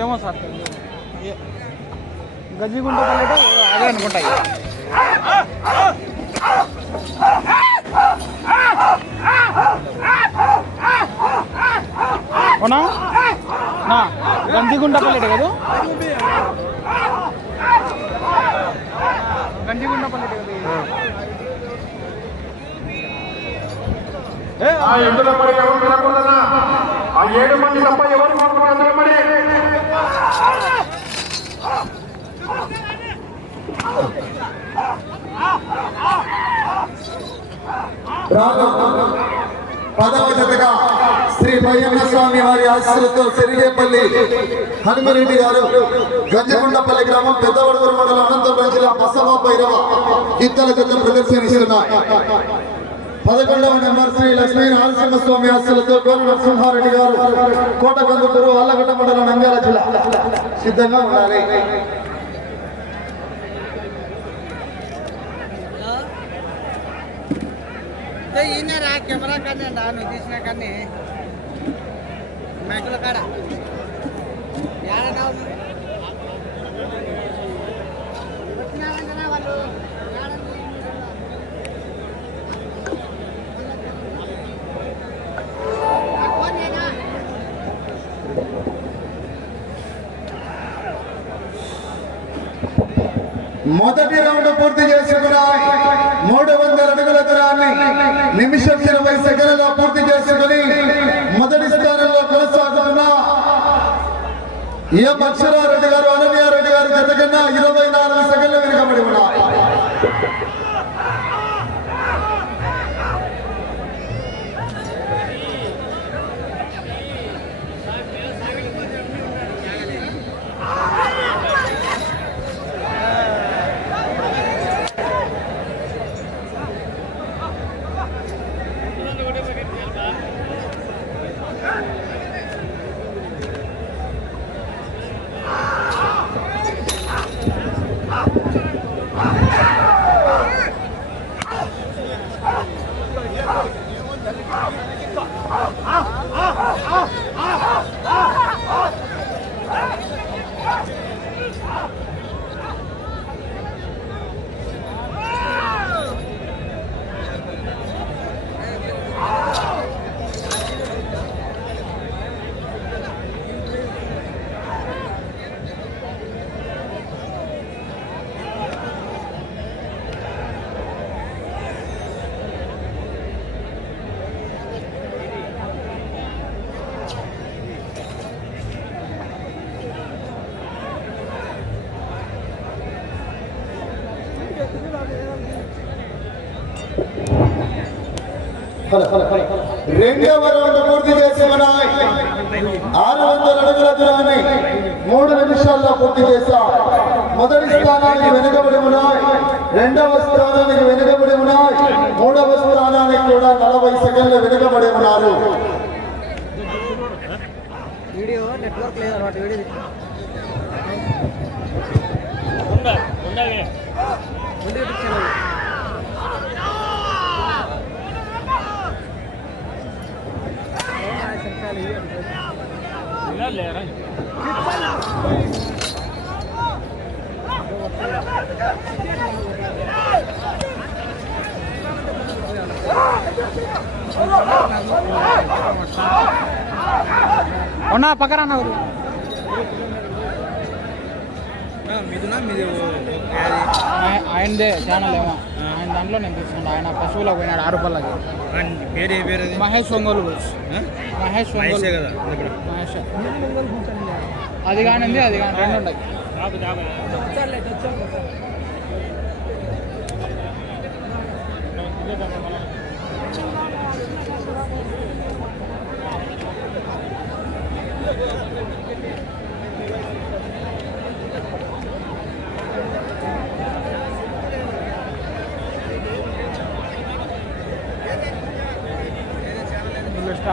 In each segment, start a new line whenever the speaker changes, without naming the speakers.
ఏమో సార్. తెలియదు. ఏ- అదే అనుకుంటా అవునా? నా గంజిగుంట పల్లెట కదా. గంజిగుంట పల్లెట కదా ఇది. ఏ,
ఆ ఎద్దుల పడి ఎవరు వినకూడదన్నా ఆ ఏడు మంది తప్ప ఎవరు మాకు ఎద్దుల పడి
రాను పదవ జతగా శ్రీ భయ్యన్న స్వామి వారి ఆశీస్సులతో సిరిగేపల్లి హనుమరెడ్డి గారు గంజగుండపల్లి గ్రామం పెద్దవడూరు మండలం అనంతపురం జిల్లా బసవ భైరవ గిత్తల జత ప్రదర్శనిస్తున్నాయి. పదకొండవ నెంబర్ శ్రీ లక్ష్మీ నరసింహస్వామి ఆస్తులతో ఆశీస్సులతో నరసింహారెడ్డి గారు కోటకందుకూరు అల్లగడ్డ మండలం నంద్యాల జిల్లా. సిద్ధంగా ఉండాలి.
ఈయనరా కెమెరా కానీ అండి నువ్వు తీసిన కానీ మైకుల కాడ. ఏడన్నా ఉంది? వచ్చినారంటనా వాళ్ళు ఏడన్నా ఉంది? ఆ ఫోన్ ఏనా?
మొదటి రౌండ్ పూర్తి చేసుకున్నాయి మూడు వందల అడుగుల దూరాన్ని నిమిషం ఇరవై సెకండ్లలో పూర్తి చేసుకుని మొదటి స్థానంలో కొనసాగుతున్న. ఏ పక్షరారెడ్డి గారు అనన్యారెడ్డి రెడ్డి జత కన్నా ఇరవై నాలుగు సెకండ్లు వెనుకబడి ఉన్నాయి రెండవ రౌండ్ పూర్తి చేసుకున్నాయి ఆరు వందల అడుగుల దూరాన్ని మూడు నిమిషాల్లో పూర్తి చేశాం. మొదటి స్థానానికి వెనుకబడి ఉన్నాయి రెండవ స్థానానికి వెనుకబడి ఉన్నాయి మూడవ స్థానానికి కూడా నలభై సెకండ్లు వెనుకబడి ఉన్నారు.
వీడియో నెట్వర్క్ లేదు అన్నమాట వీడియో ముందు చూపించాను అవునా పక్కన అన్న
మీదునా మీది
ఆయనదే ఛానల్ ఏమో ఆయన దాంట్లో నేను తీసుకున్నాను ఆయన పశువులకు పోయినాడు ఆరు పళ్ళకి.
పేరు పేరు
మహేష్ ఒంగోలు బస్. మహేష్
మహేషే
ఒంగోలు.
కదా ఇప్పుడు
మహేష్. అది కానింది అది కానీ రెండు ఉన్నాయి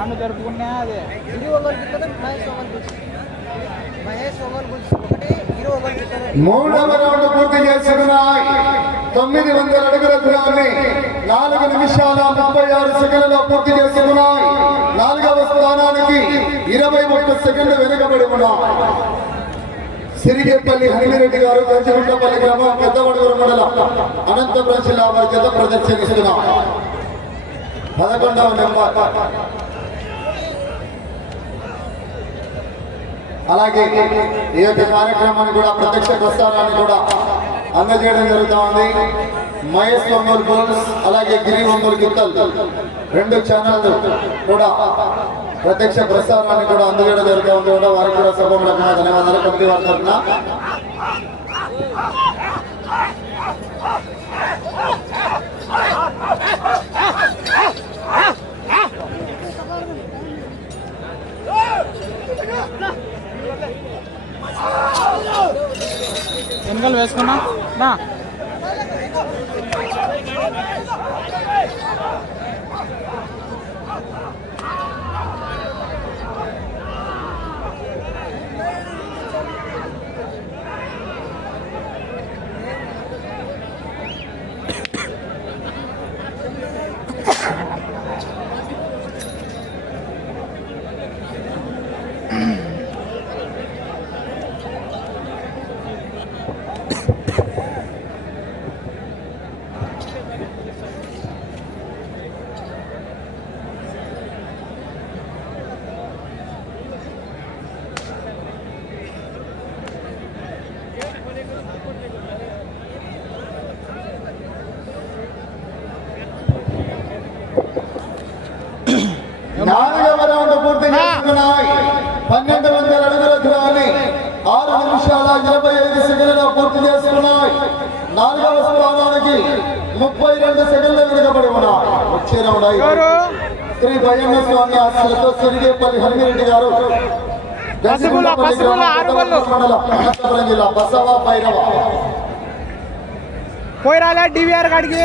వీళ్ళు స్టాండ్ జరుపుకున్నా అదే.
ఇది ఒకరికి ఇస్తుంది మహేష్ ఒకరికి మహేష్ ఒకరికి ఒకటి హీరో ఒకరికి ఇస్తుంది
మూడవ రౌండ్ పూర్తి చేసుకున్నాయి తొమ్మిది వందల అడుగుల దూరాన్ని నాలుగు నిమిషాల ముప్పై ఆరు సెకండ్లలో పూర్తి చేసుకున్నాయి ఇరవై ఒక్క సెకండ్లు వెనుకబడి ఉన్నాం సిరిగేపల్లి హరిమిరెడ్డి గారు గంజగుంటపల్లి గ్రామం పెద్దవడగూరు మండలం అనంతపురం జిల్లా వారి జత ప్రదర్శనిస్తున్నాం. పదకొండవ నెంబర్. అలాగే ఈ యొక్క కార్యక్రమాన్ని కూడా ప్రత్యక్ష ప్రస్థానాన్ని కూడా అందజేయడం జరుగుతా ఉంది మహేష్ ఒంగోలు బోల్స్ అలాగే గిరి ఒంగోలు గిత్తల్ రెండు ఛానల్ కూడా ప్రత్యక్ష ప్రసారాన్ని కూడా అందజేయడం జరుగుతూ ఉంది కూడా వారికి కూడా సభములకు ధన్యవాదాలు. కమిటీ వారి తరఫున
వెనకాల వేసుకున్నా నా
నాలుగవ రౌండ్ పూర్తి చేసుకున్నాయి పన్నెండు వందల అడుగుల దూరాన్ని ఆరు నిమిషాల ఇరవై ఐదు సెకండ్ల పూర్తి చేసుకున్నాయి నాలుగవ స్థానానికి ముప్పై రెండు సెకండ్ల వెనుకబడి ఉన్నాయి వచ్చే రౌండ్ ఐదు.
ఎవరు
శ్రీ భయన్న స్వామి ఆశలతో సిరిగేపల్లి హరిమిరెడ్డి గారు
పసిగుళ్ళ, పసిగుళ్ళ, ఆరుగోళ్ళు.
మండలం అనంతపురం జిల్లా బసవ భైరవ
పోయి రాలే డివిఆర్ కాడికి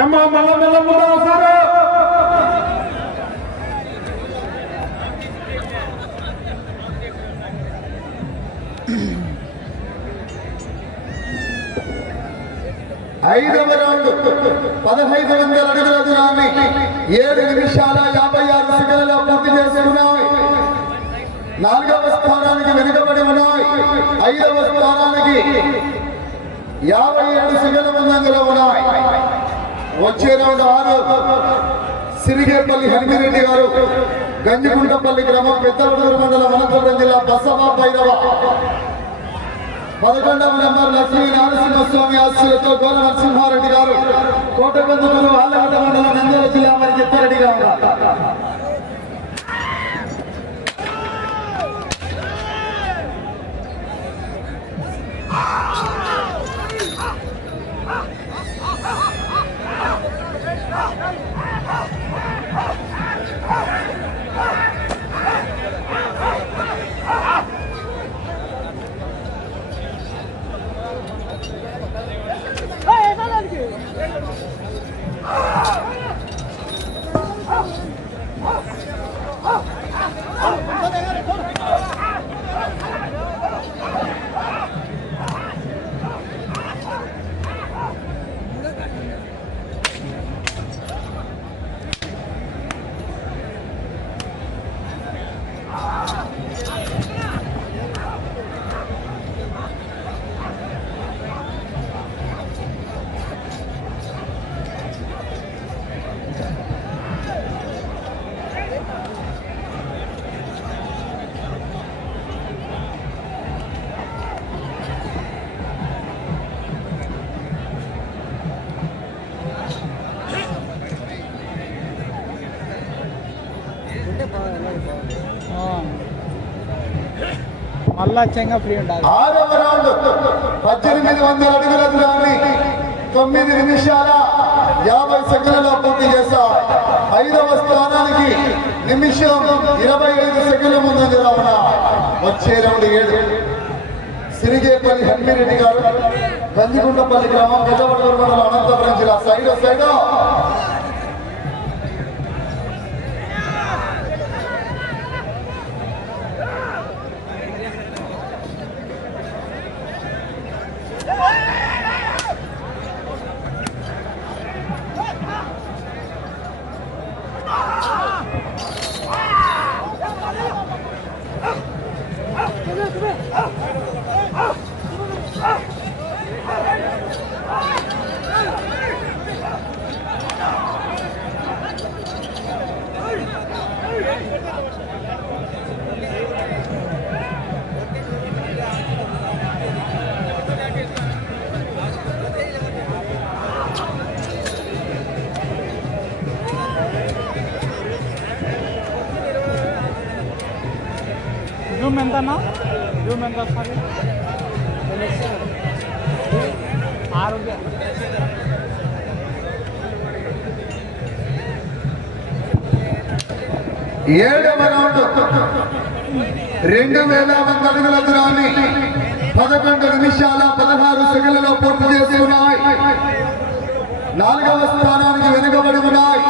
ఏమా మల్ల మెల్ల ముందు వస్తారు?
ఐదవ రౌండ్ పదహైదు వందల అడుగుల దూరాన్ని ఏడు నిమిషాల యాభై ఆరు సెకండ్లలో పూర్తి చేసుకున్నాయి. నాలుగవ స్థానానికి వెనుకబడి ఉన్నాయి. ఐదవ స్థానానికి యాభై ఏడు సెకండ్ల ముందంజలో ఉన్నాయి. వచ్చే రోజు ఆరు సిరిగేపల్లి హనిమిరెడ్డి గారు గంజిగుంటపల్లి గ్రామం పెద్దపడూరు మండలం అనంతపురం జిల్లా బసవ భైరవ పదకొండవ నెంబర్ లక్ష్మీ నారసింహస్వామి ఆస్తులతో గోర నరసింహారెడ్డి గారు కోటబందుకూరు ఆళ్ళగడ్డ మండలం నంద్యాల జిల్లా మరి
చిత్తారెడ్డి గారు Ah!
మళ్ళా ఫ్రీ ఉండాలి.
ఆరవ రౌండ్ పద్దెనిమిది వందల అడుగుల దూరాన్ని తొమ్మిది నిమిషాల యాభై సెకండ్లలో పూర్తి చేస్తా ఐదవ స్థానానికి నిమిషం ఇరవై ఐదు సెకండ్ల ముందంజలో ఉన్న వచ్చే రౌండ్ ఏడు. సిరిగేపల్లి హన్మిరెడ్డి గారు గంజిగుంటపల్లి గ్రామం పెద్దపల్లి మండలం అనంతపురం జిల్లా సైడ్ సైడ్.
ఎంత అన్నా జూమ్ ఎంత వస్తుంది? ఆరు
ఏడవ రౌండ్. రెండు వేల వంద అడుగుల దూరాన్ని పదకొండు నిమిషాల పదహారు సెకండ్లలో పూర్తి చేసుకున్నాయి. నాలుగవ స్థానానికి వెనుకబడి ఉన్నాయి.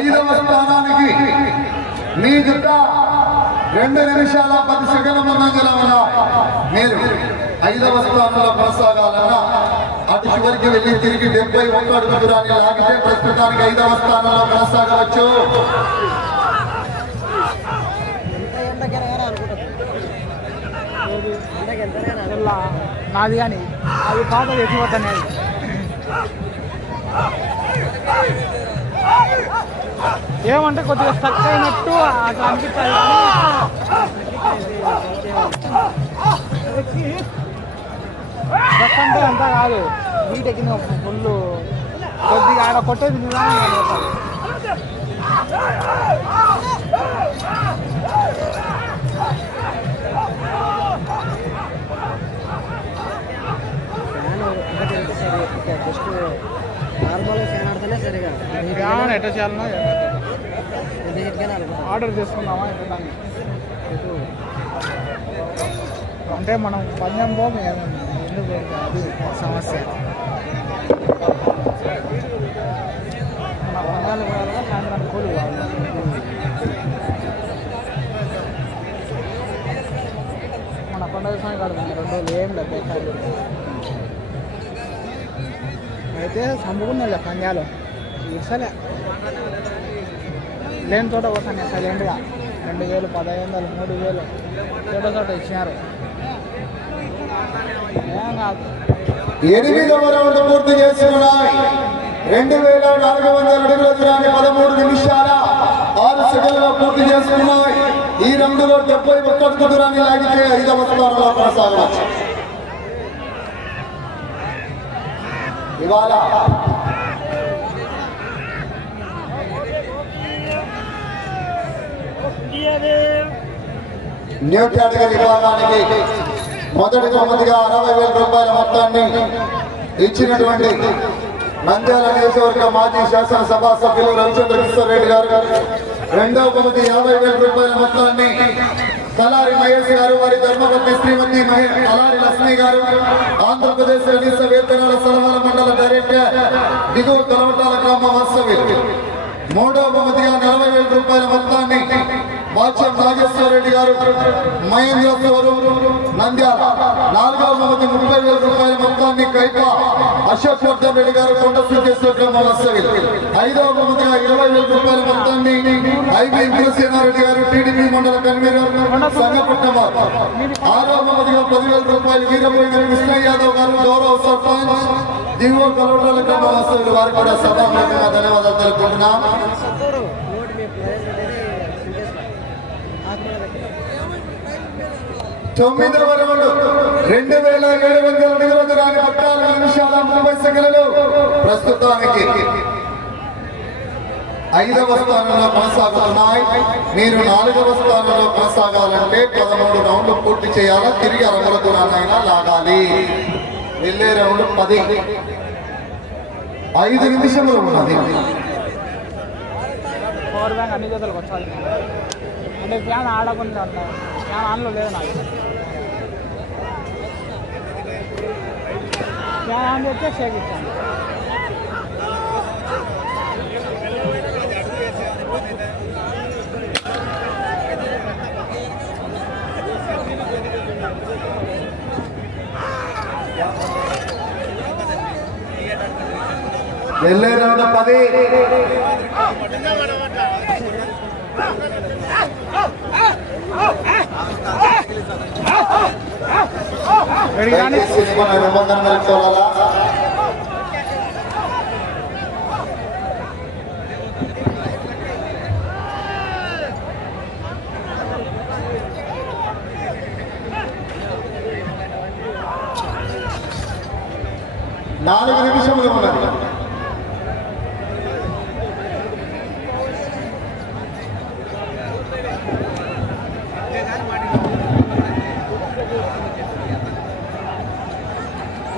ఐదవ స్థానానికి మీ జుట్ట. రెండు నిమిషాల పది సెకండ్ల ముందంజలో మీరు ఐదవ స్థానంలో కొనసాగాలన్నా అటు చివరికి వెళ్ళి తిరిగి డెబ్బై ఒక్క అడుగు దూరాన్ని లాగితే ప్రస్తుతానికి ఐదవ స్థానంలో కొనసాగవచ్చు.
నాది కానీ అది పాత ఎత్తిపోతాను అది ఏమంటే కొద్దిగా స్టక్ అయినట్టు అట్లా అనిపిస్తుంది స్టక్ అంటే అంతా కాదు హీట్ ఎక్కిన ఫుల్ కొద్దిగా ఆడ కొట్టేది నిదానంగా
జస్ట్ ఫ్యాన్
ఎట్లా చేయాలనో
ఎంత హీట్గానే అనుకుంటాను
ఆర్డర్ చేసుకుందామా ఎట్లా దాన్ని? అంటే మనం పందెం ఏమన్నా ఎందుకు? అది సమస్య. మన పందాలు కావాలా సాయంత్రం కూలి కావాలి మన పండుగ స్వామి కడుతుంది రెండు రోజులు ఏం లేదు అయితే చంపుకున్నాలే పంజాలు. ఇసలే లేని చోట పోతాను సైలెంట్గా రెండు వేలు పదహైదు వందలు మూడు వేలు చోట చోట ఇచ్చినారు. ఏం కాదు.
ఎనిమిదవ రౌండ్ పూర్తి చేసుకున్నాయి. రెండు వేల నాలుగు వందల అడుగుల దూరాన్ని పదమూడు నిమిషాల ఆరు సెకండ్లలో పూర్తి చేసుకున్నాయి. ఈ రౌండ్లో డెబ్బై ఒక్క అడుగు దూరాన్ని లాగితే ఐదవ స్థానంలో కొనసాగవచ్చు. ఇవాళ న్యూ కేటగిరీ విభాగానికి మొదటి బహుమతిగా అరవై వేల రూపాయల మొత్తాన్ని ఇచ్చినటువంటి నంద్యాల నియోజకవర్గ మాజీ శాసనసభ సభ్యులు రవిచంద్ర కిషోర్ రెడ్డి గారు. రెండవ బహుమతి యాభై వేల రూపాయల మొత్తాన్ని కలారి మహేష్ గారు వారి ధర్మపత్ని శ్రీమతి మహే- కలారి లక్ష్మి గారు ఆంధ్రప్రదేశ్ కనీస వేతనాల సలహాల మండల డైరెక్టర్ దిగువ కలవటాల గ్రామ వాస్తవ్యం మూడవ బహుమతిగా నలభై వేల రూపాయల మొత్తాన్ని వాచ్యం నాగేశ్వర రెడ్డి గారు మహేంద్ర స్వరూప్ నంద్యాల నాలుగవ మంది ముప్పై వేల రూపాయల మొత్తాన్ని కైప అశోక్ వర్ధన్ రెడ్డి గారు కొండ శ్రీకేశ్వర ఐదవ బహుమతిగా ఇరవై వేల రూపాయల మొత్తాన్ని ఐబీ కులసేనారెడ్డి గారు టీడీపీ మండల కన్వీనర్ సంగపట్నం వారు. ఆరవ బహుమతిగా పదివేల రూపాయలు వీరపోయిన కృష్ణ యాదవ్ గారు గౌరవ సర్పంచ్ దిగువ కలవటాల క్రమ వాస్తవ్యులు వారు కూడా సభాముఖంగా ధన్యవాదాలు తెలుపుకుంటున్నాం. తొమ్మిదవ రౌండ్. రెండు వేల ఏడు వందల అడుగుల దూరాన్ని పద్నాలుగు నిమిషాల ముప్పై సెకండ్లు ప్రస్తుతానికి. ఐదవ స్థానంలో కొనసాగుతున్నాయి. మీరు నాలుగవ స్థానంలో కొనసాగాలంటే పదమూడు రౌండ్లు పూర్తి చేయాలా? తిరిగి అరవల దూరాన్నైనా లాగాలి. వెళ్ళే రౌండ్ పది. ఐదు నిమిషంలో ఉన్నది.
పవర్ బ్యాంక్ అన్ని జతలకు వచ్చాలి. అంటే ఫ్యాన్ ఆడకుండా ఉన్నాయి ఫ్యాన్ ఆన్లో లేదు నాకు. ఫ్యాన్ ఆన్ చేస్తే షేక్ ఇచ్చాను.
వెళ్ళే పది.
రెడీ కానీ
దయచేసి నిబంధన నిబంధనలు చూడాలా నాలుగు నిమిషములు ఉన్నది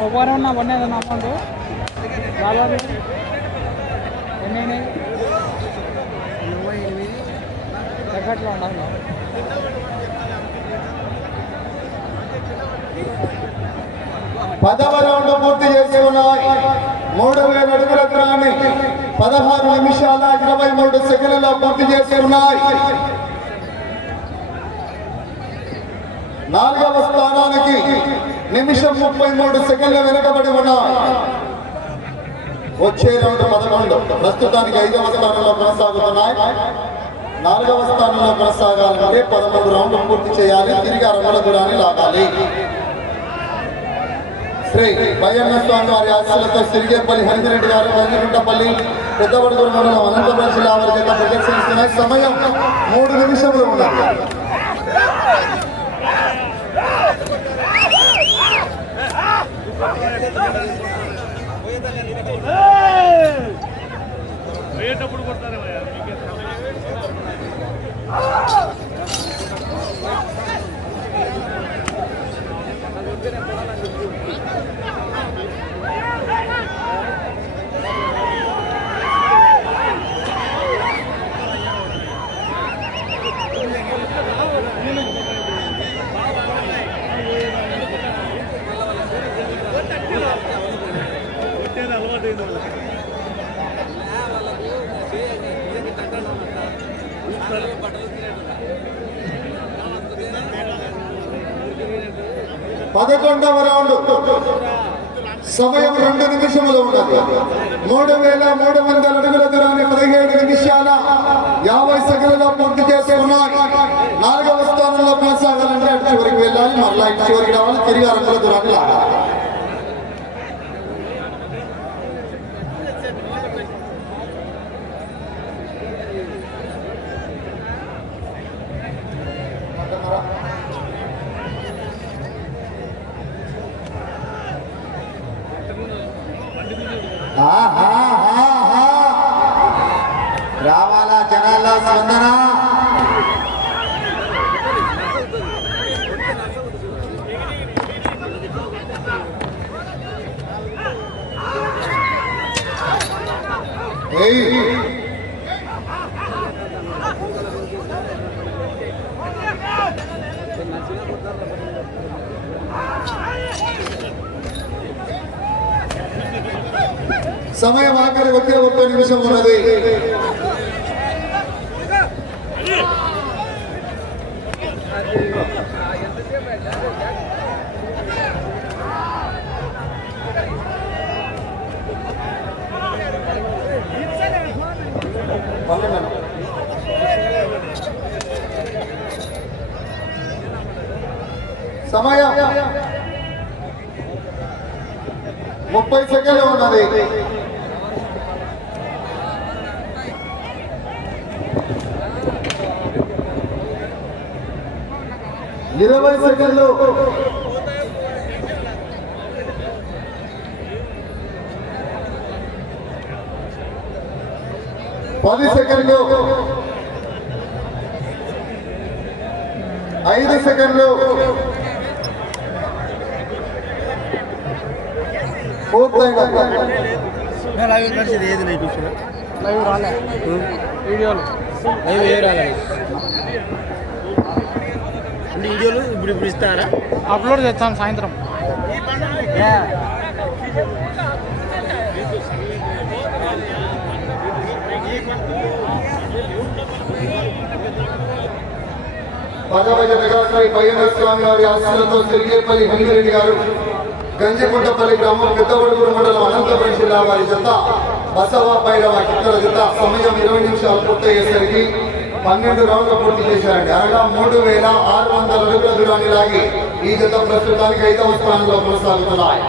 ఒవ్వరు ఉన్న వన్ ఏదైనా అమౌంట్. బాబాది ఎన్ని
ఇరవై ఎనిమిది.
తగ్గట్లో ఉండాలి?
పదవ రౌండ్ పూర్తి చేసుకున్నాయి. మూడు వేల అడుగుల దూరాన్ని పదహారు నిమిషాల ఇరవై మూడు సెకండ్లలో పూర్తి చేసుకున్నాయి. నాలుగవ స్థానానికి నిమిషం ముప్పై మూడు సెకండ్ల వెనుకబడి ఉన్నాయి. వచ్చే రెండు పదకొండు. ప్రస్తుతానికి ఐదవ స్థానంలో కొనసాగుతున్నాయి. నాలుగవ స్థానంలో కొనసాగాలంటే పదమూడు రౌండ్లు పూర్తి చేయాలి. తిరిగి అరవల దూరాన్ని లాగాలి. శ్రీ వైఎన్న స్వామి వారి ఆశలతో సిరిగేపల్లి హరిజరెడ్డి గారు వెంకటపల్లి పెద్దబడుగురు మండలం అనంతపురం జిల్లా వారి చేత ప్రదర్శిస్తున్నాయి సమయం మూడు పోయేటప్పుడు కొడతారు మీకే రౌండ్ సమయం రెండు నిమిషములు ఉన్నది. మూడు వేల మూడు వందల అడుగుల దూరాన్ని పదిహేడు నిమిషాల యాభై సెకండ్లలో పూర్తి చేసుకున్నాయి. నాలుగవ స్థానంలో కొనసాగాలంటే అటు చివరికి వెళ్ళాలి మరలా ఇటు చివరికి రావాలి తిరిగి అరకుల దూరాన్ని లాగాలి. సమయం ఆఖరి ఒకే ఒక్క నిమిషం ఉన్నది. సమయం. ముప్పై సెకండ్లు ఉన్నది. ఇరవై సెకండ్లు. పది సెకండ్లు. ఐదు సెకండ్లు. పూర్తయిన
లైవ్ నడిచేది ఏది లైవ్ చూసిన?
లైవ్ రాలే. వీడియోలు.
లైవ్ ఏ రాలే? అంటే వీడియోలు ఇప్పుడు ఇప్పుడు ఇస్తారా?
అప్లోడ్ చేస్తాం సాయంత్రం.
పదవ మెగాస్టార్ శ్రీ స్వామి వారి ఆశీస్సులతో సిరిగేపల్లి హంగిరెడ్డి గారు గంజిగుంటపల్లి గ్రామం పెద్దవడుగురు మండలం అనంతపురం జిల్లా వారి జత బసవ భైరవ కిత్తల జత సమయం ఇరవై నిమిషాలు పూర్తయ్యేసరికి పన్నెండు రౌండ్లు పూర్తి చేశారండి. అనగా మూడు వేల ఆరు వందల అడుగుల దూరాన్ని లాగి ఈ జత ప్రస్తుతానికి ఐదవ స్థానంలో కొనసాగుతున్నాయి.